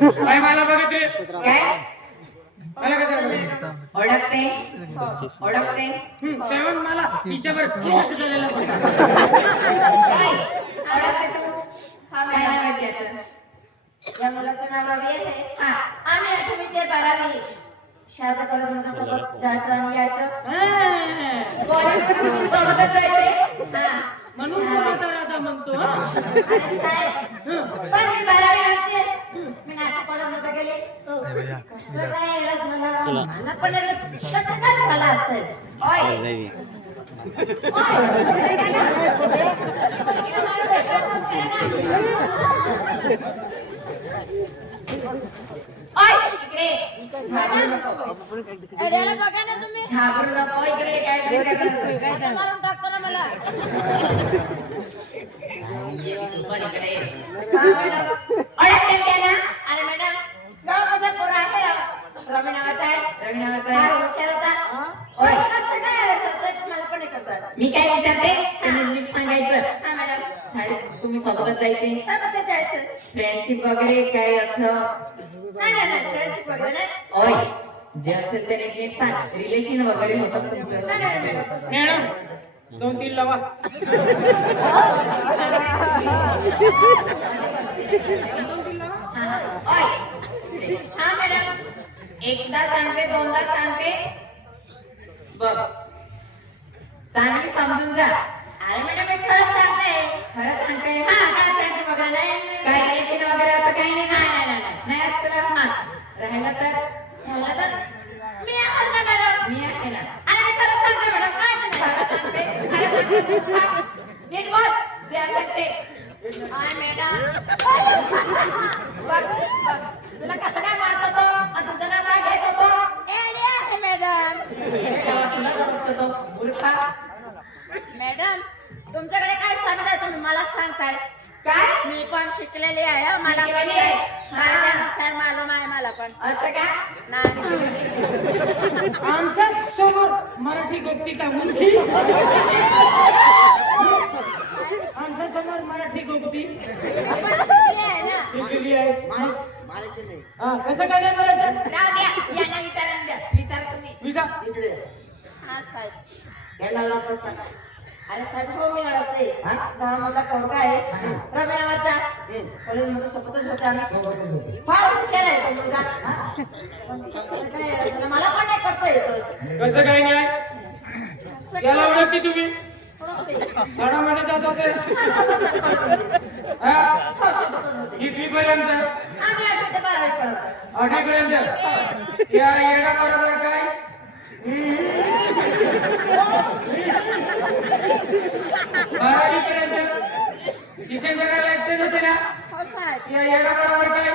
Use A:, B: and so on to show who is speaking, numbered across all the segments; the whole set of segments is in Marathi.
A: काय मला बघत रे
B: काय?
A: मला कसं
B: ओळखते ओळखते
A: तेव्हा मला तिच्यावर शक झालेला होता.
B: काय? ओळखते तू? काय नाव आहे त्याचं? या मुलाचं नाव रवी आहे. हा आम्ही आठवी ते बारावी. शाळेच्या कॉलेजमध्ये सोबत जायचं आणि यायचं.
A: हा.
B: कॉलेजमध्ये सोबतच जायचे. हा
A: म्हणून तो राधा राधा म्हणतो हा.
B: घाबरू नको इकडे. काय काय करतोय
C: मारून ना मला.
B: ओळखते त्याला
C: अरे मॅडम गावामध्ये पोरं आहे राव.
B: रवी नावाचा आहे. रवी नावाचा
C: काय
B: आहे
C: हुशार होता.
B: ओय.
C: ओय, कसं काय आलं सर? ते मला पण नाही करतात
B: मी काय विचारते? नीट सांगायचं.
C: हा मॅडम.
B: तुम्ही सोबतच जायचे?
C: सोबतच
B: फ्रेंडशिप वगैरे काय असं?
C: नाही नाही नाही. फ्रेंडशिप वगैरे नाही.
B: ओय जे असेल ते नीट सांग. रिलेशन वगैरे होतं तुमचं?
C: नाही नाही मॅडम तसं नाही.
A: मॅडम दोन तीन लावा.
B: हा,
C: मॅडम.
B: एकदा सांगते दोनदा सांगते. बघ. चांगली समजून जा.
C: अरे मॅडम मी खरंच सांगते.
B: खरं सांगते?
C: हा काय फ्रेंड वगैरे नाही
B: काय रिलेशन वगैरे असं काही नाही. नाही नाही नाही नाही. राहिलं तर
C: मला तर मी आहे ना मॅडम
B: मी आहे ना
C: अरे मी खरं सांगते मॅडम काय ते नाही.
B: खरं सांगते. नीट बोल जे असेल ते
C: हाय मॅडम.
B: बघ बघ तुला कसं काय मारत होतो? आणि नाव काय घेत होतो?
C: एडी आहे मॅडम. मॅडम तुमच्याकडे काय साबीत आहे? तुम्ही मला सांगताय. मी पण शिकलेली आहे. हं, मला पण
B: शिकलेली आहे?
C: कायद्यानुसार मालूम आहे मला पण.
B: असं का?
C: नाही.
A: आमच्यासमोर मराठी गोक्ती का मुलगी? आमच्यासमोर मराठी गोक्ती
C: आपण शिकली आहे ना.
A: शिकलेली आहे. हा कसं काय नाही
B: राव द्या. यांना विचारा द्या. विचारा तुम्ही.
A: विजा
C: हा साहेब.
B: लपवता. अरे साहेब हो मी ओळखते. दहा माझा पोरगा आहे. रवी नावाचा कॉलेजमध्ये सोबतच होते आम्ही. फार हुशार आहे तो मुलगा. मला पण नाही करता येत.
A: कसं काय नाही
C: असं
A: याला
C: काय?
A: ओळखते तुम्ही. झाडामध्ये जात होते. हा? कितवी पर्यंत
B: आठवी
A: पर्यंत या बरोबर काय? बारावी पर्यंत शिक्षण एकटेच होते ना
C: साहेब
A: या येडा बरोबर काय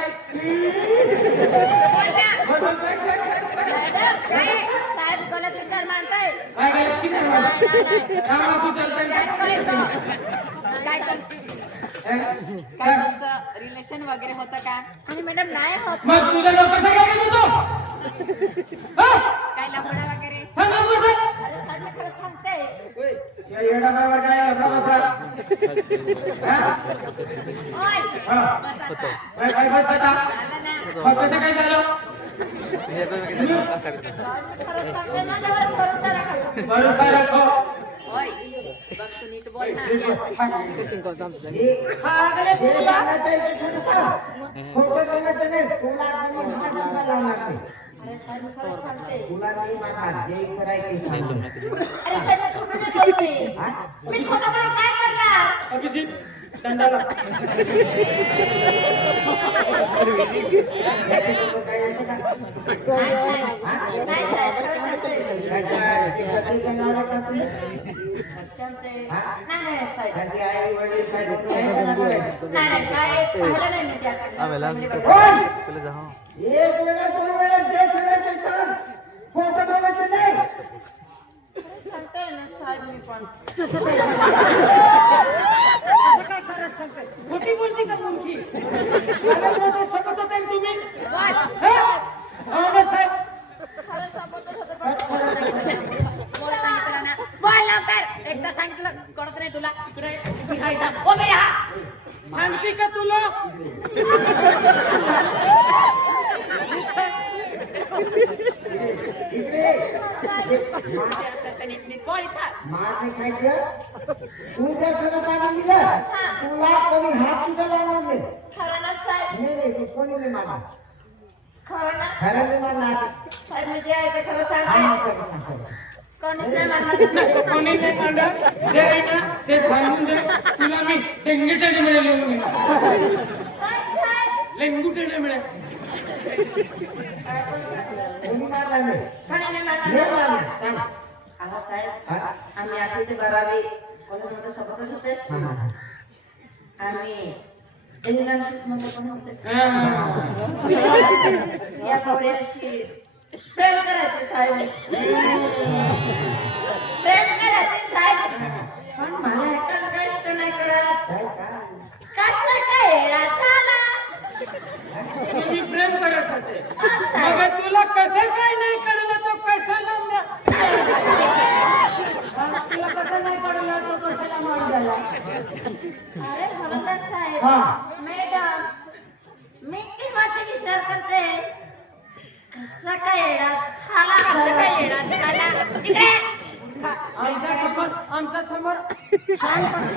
C: साहेब गलत विचार मांडताय
A: काय गेलं हा, तू चालतंय
C: काय
B: काय तुमचं रिलेशन वगैरे होतं का
C: आणि मॅडम नाही होत
A: मग तुझ्या नाव काय काय घेत हा?
B: काय वगैरे
A: सांग ना, बोल, सांग.
C: अरे साहेब मी खरं सांगते
A: या येडा बरोबर काय होता बसा हा? हा.
B: बस आता
A: काय काय बस आता
B: झालं ना
A: मग कसं काय झालं
C: साहेब मी खरं सांगते माझ्यावर भरोसा राखा तुम्ही.
A: भरोसा राखो
B: ओय बघ तू
C: नाही बोलते मी नाही ना साहेब मी पण
A: असं काय खरंच खोटी बोलते का मुलगी होते ना तुम्ही हो ना साहेब
B: नाही तुला. इकडे उभी ओ मेरे हात.
A: सांगते का तुला?
C: इकडे.
D: मार नाही खायचं? कोणी नाही
A: मांडा जे आहे ना ते सांगून दे. तुला मी डेंगेटे मिळेल
C: काय साहेब
A: लेंगुटे मिळेल.
D: कोणी मारणार नाही
C: नाही
D: नाही सांग.
C: अहो साहेब? आम्ही आठवी ते बारावी. कॉलेजमध्ये सोबतच होते. आम्ही इंटर्नशिपमध्ये पण होते?
A: हा.
C: या पोरीशी प्रेम करायचे साहेब. प्रेम करायचे साहेब पण मला एकच गोष्ट नाही कळत
D: काय काय
C: कसं काय येडा झाला
A: मी प्रेम करत होते
C: हा, साहेब.
A: मग तुला कसं काय नाही कळलं तो कशाला म्या- हा, तुला कसं नाही कळलं तो कशाला मान झाला
C: अरे हवालदार साहेब
A: हा.
C: मॅडम मी केव्हाचा विचार करते कसा काय येडा झाला कसं काय येडा झाला इकडे. हा,
A: आमच्यासमोर आमच्यासमोर
C: काय काय? पोलीसवाल्याला मारते मॅडम मी खरं खरं सांगितलं पण मारताय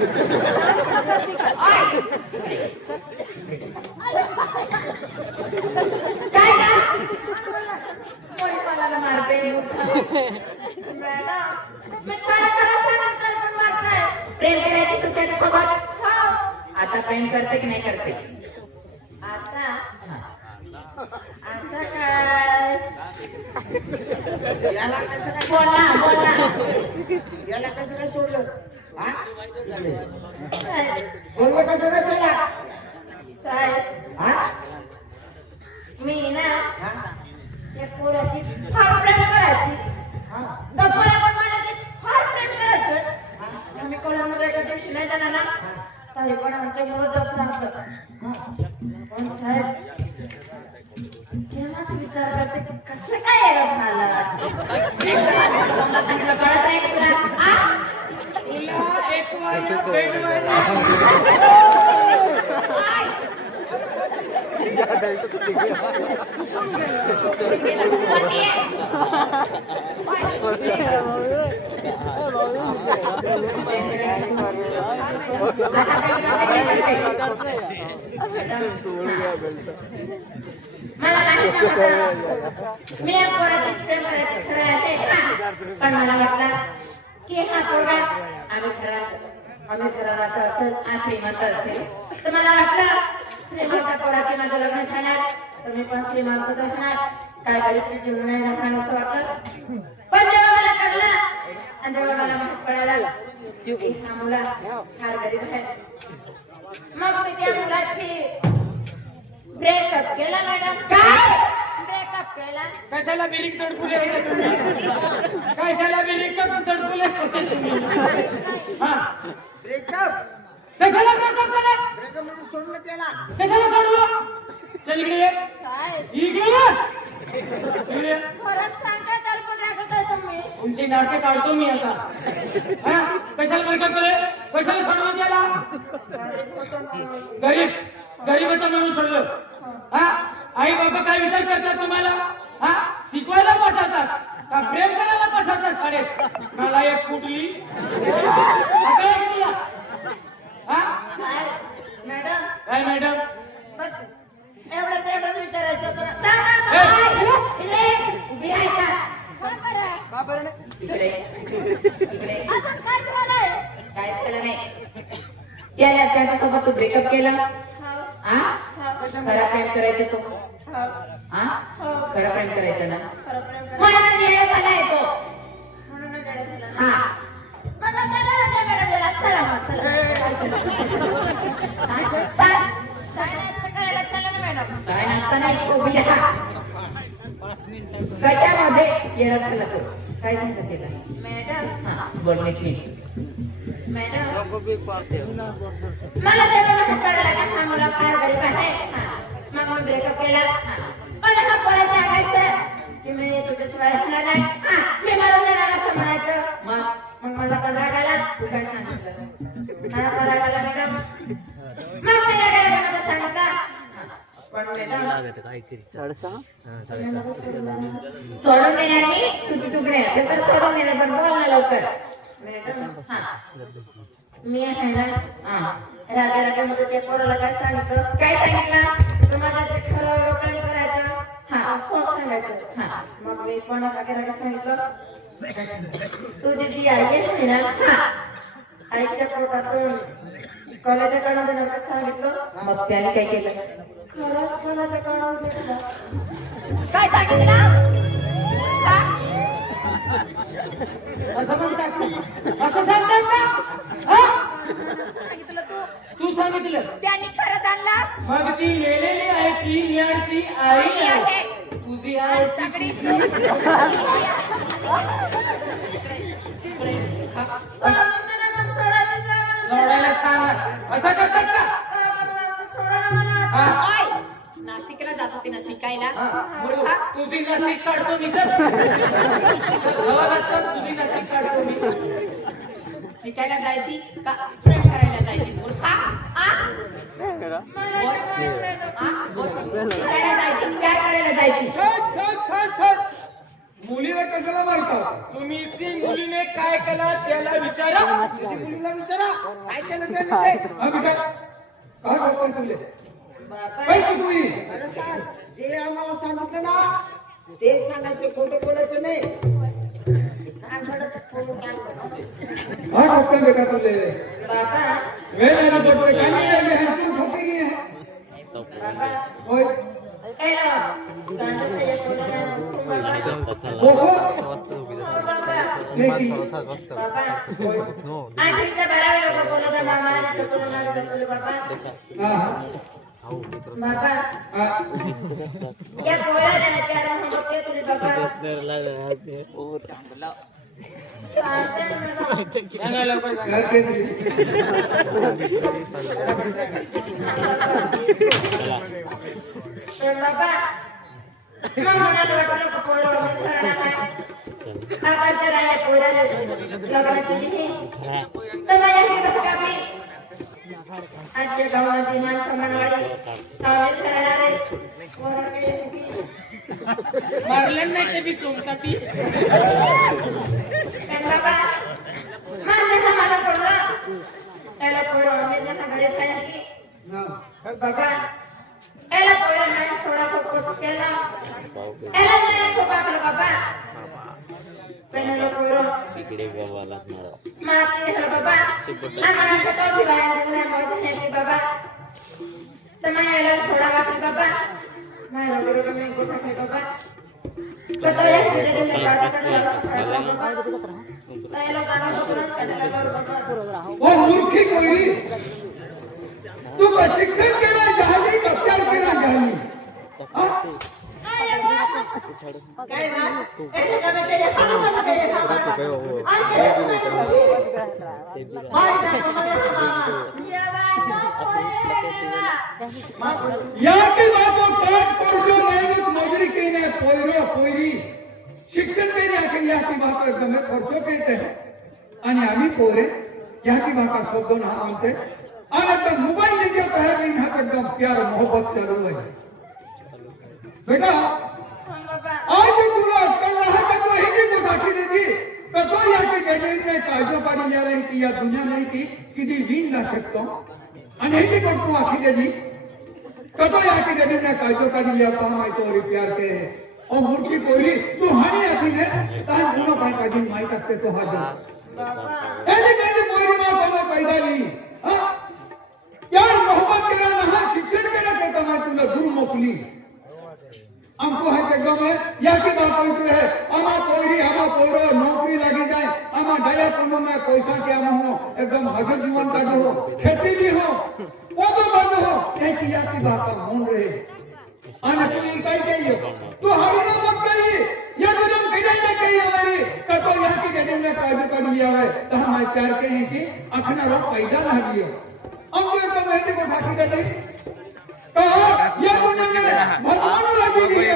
C: प्रेम करायची तू त्याच्यासोबत
B: आता प्रेम करते की नाही करते?
C: आता आता काय?
D: याला कसं काय याला कसं काय सोडलं?
C: Dale. Ajá. मला माहीत नव्हतं मी या प्रेम खरं आहे का पण मला वाटलं की हा पोरगा आम्ही घरात आम्ही घराण्याचा असेल हा श्रीमंत असेल. तर मला वाटलं श्रीमंत पोराची माझं लग्न झाणार मी पण श्रीमंत होणार काय गरीबची जीवन नाही राहणार असं वाटलं? पण जेव्हा मला कळलं आणि जेव्हा मला माहीत पडायला की हा मुला फार गरीब आहे. मग मी त्या मुलाची ब्रेकअप केला मॅडम काय? ब्रेकअप केला.
A: कशाला बिरिक तडपुले तुम्ही कशाला बिरिक तडपुले होते तुम्ही हा.
D: ब्रेकअप
A: कशाला ब्रेकअप केला
D: ब्रेकअप म्हणजे सोडलं त्याला
A: कशाला सोडलं? चल इकडे ये.
C: साहेब.
A: इकडे ये. इकडे.
C: खरंच तुम्ही.
A: तुमची नाटके काढतो मी आता. हा? कशाला ब्रेकअप केले कशाला सोडलं त्याला? गरीब. गरीब होता म्हणून सोडलं. हा? आई बाबा काय विचार करतात तुम्हाला? हा? शिकवायला पाठवतात का प्रेम करायला पाठवतात शाळेत? मला एक कुठली? आता एक तुला. हा?
C: मॅडम.
A: काय मॅडम?
C: बस. एवढंच एवढंच विचारायचं होतं. इकडे उभी आहे का? का बरं?
B: इकडे. इकडे.
C: अजून काय झालंय?
B: काहीच केलं नाही. त्याला त्याच्यासोबत तू ब्रेकअप केला?
C: हो,
B: हा
C: हो,
B: खरा प्रेम करायचं तू?
C: हो.
B: हा. खरा प्रेम करायचं ना. म्हणून येणं झालाय तो.
C: म्हणूनच येडं झालं.
B: हा.
C: मग आता राहू द्या मॅडमला. चला मग, चला. मॅडम
B: कशामध्ये येणं झालं तो काय सांगत तिला
C: मॅडम
B: बोलले की
C: मॅडम मला तेव्हा माहीत हा. फार गरीब आहे मग मी ब्रेकअप केला पण हा परत सांगायचं की मी तुझ्याशिवाय राहणार नाही मी असं म्हणायचं
B: मग
C: मग मला राग आला
B: तू काय सांगितलं?
C: मला राग आला मॅडम मग मी रागाला कोणाला सांगितलं पण मी
E: साडेसहा?
B: सोडून देणार मी. तुझी तुकडे असेल तर सोडून देणार पण बोल ना लवकर. मॅडम हा.
C: मी आहे ना
B: हा.
C: राजा राजामध्ये त्या पोराला काय सांगितलं?
B: काय सांगितलं?
C: तू माझ्या ते खरं प्रेम करायचं
B: हा
C: हो सांगायचं.
B: हा.
C: मग मी पण राजा राजा सांगितलं? तुझी जी आई आहे ना
B: हा
C: आईच्या पोटातून कॉलेजच्या काढून देणार का सांगितलं.
B: मग त्याने काय केलं?
C: खरंच कॉलेजच्या काढून घेतलं
B: काय सांगितलं? हा?
F: असं म्हणतात असं सांगतात हा?
B: सांगितलं तू
F: तू सांगितलं.
B: त्यांनी खरं जाणलं.
F: मग ती मेलेली आहे ती मिळाची आई आहे. तुझी आई
B: सगळी
F: सोडायला सांग. असं करतात का.
B: नाशिकला जात होती ना शिकायला
F: तुझी नसीब काढतो मी तुझी नसीब काढतो मी.
B: शिकायला जायची का प्रेम करायला जायची? मूर्खा. शिकायला जायची. प्यार
F: छान मुलीला कशाला मारतात? तुम्हीची मुलीने काय केला त्याला विचारा.
D: तुझी मुलीला विचारा. काय केलं त्याने ते?
F: हा बेटा काय करतोय तुले काय शिकवी
D: अरे सांग जे आम्हाला सांगितलं ना ते सांगायचे खोटं बोलायचं नाही. काय घडत खोटं काय बोलायचं.
F: हा ठोकतोय बेटा तुले.
C: बाबा
F: वेळ आहे ना काय नाही की आहे?
C: बाबा
F: होय.
C: ¡Era! ¡Era! ¡Era! ¡Era!
F: ¡Era! ¡Era! ¡Era! ¡Era! ¡Era!
C: तर बाबा मग म्हणाले वाटलं का पोरं वगैरे करणार काय? बाबा जरा या पोराला लग्नाची दिली. तर माझ्या घरी बघा मी आजच्या गावाची माणसं मनवाडी सावली करणारे पोरं केली की.
F: मारलं नाही ते बी चोमता ती
C: तर बाबा माझ्या जमाना पडला त्याला पोरं अमेरिकेला घरी खायची
F: हा.
C: बाबा याला पोरं नाही सोडा कोशिश केला याला नाही खूप आकलं बाबा पेनलो पोरं माती दिलं बाबा आम्हाला तर शिवाय नाही नाही बाबा तर मग याला सोडा वाटली बाबा माझ्या रोग मी कुठं नाही बाबा तर तो एक पिढी मी बाबा त्याला गाणं पकडून काढला बाबा
F: ओ मूर्खी कोयरी तू का शिक्षण केलं जहाली का प्यार केला जहाली हा?
C: काय बात ऐसे तू प्रशिक्षण केला में तेरे केला
F: या की बाबा पाठ मजुरी केल्या पोयरो पोयरी. शिक्षण केले आखिर या की गमे खर्चो करते आणि आम्ही पोरे या की बाबा शब्द म्हणते आणि आता मोबाईल लेके कहे भी यहाँ पे एकदम प्यार मोहब्बत चालू है। बेटा आज तुला अक्कल रहा का तो हिंदी को बाकी देती का तो या की गरीब ने काजो काढी जा रही थी या दुनिया में थी किती लीन ना शकतो आणि हिंदी को तू आखी देती कतो या की गरीब ने काजो काढी लिया काम आहे तो प्यार के ओ मूर्खी कोयरी तू हानी आखी ने तान गुनो पाय काढी माई टाकते तो हा जा एने एने कोयरी मा कोमा पैदा ली हा? यार, मोहब्बत केला ना हा, शिक्षण केला ते कमाय तुला दूर मोकली हमको है के गम है या की बात होती है आमा कोयरी आमा कोयरो, नौकरी लगी जाए आमा डाया कोनो में पैसा के आमा हो एकदम हजर जीवन का हो, खेती भी हो, वो तो बंद हो एक या की बात का मन रहे। आने तू ये कह चाहिए, तू हरी ना मत कही, ये तो तुम कह नहीं कही हमारी का तो या की गदी ने कायदे कर लिया है तो हम प्यार के हैं कि अपना रोग पैदा ना लियो हम जो तो बेटे को ठाकी दे दी तो ये दुनिया में भगवान लगी गई है।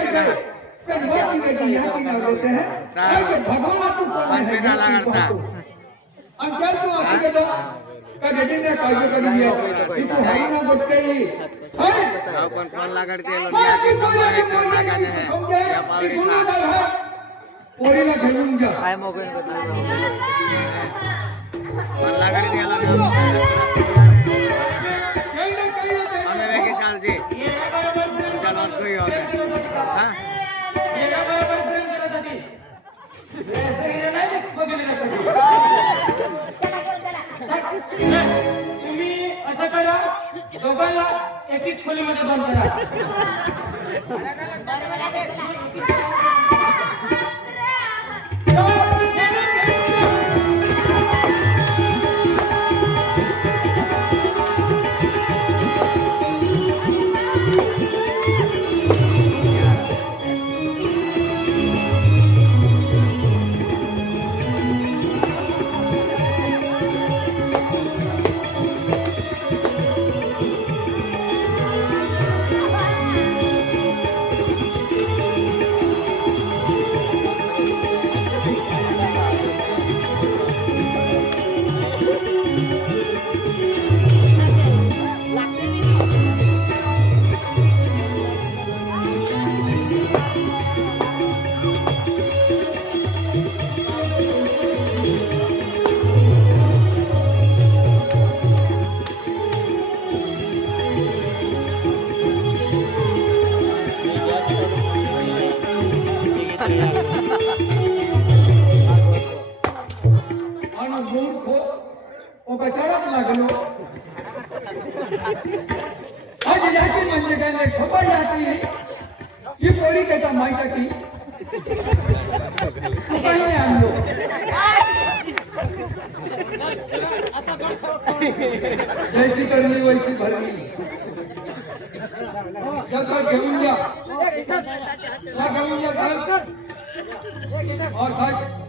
F: कि भगवान की गई यहाँ की ना रहते हैं? ऐसे भगवान तू कौन है यहाँ की बात हो। अंकल तू आके के दो का डेटिंगला काळजी करून घ्या की तू हाई ना बटकाई हाय
C: आपण कोण लागड
F: मला ती कोणाची कोणाची समजाय की गुन्हा झाला पोरीला घेऊन जा।
C: काय मोबाईल
F: काही ना कधी. तुम्ही असं करा दोघांना एकीच खोलीमध्ये बंद करा. ओ कचड्यात लागलो आज जाती म्हणजे काय नाही छोटा जाती ही पोरी त्याचा माहिती की तू काही नाही आणलो जैसी करणी वैसी भरली जसं घेऊन जा जा घेऊन जा साहेब हा साहेब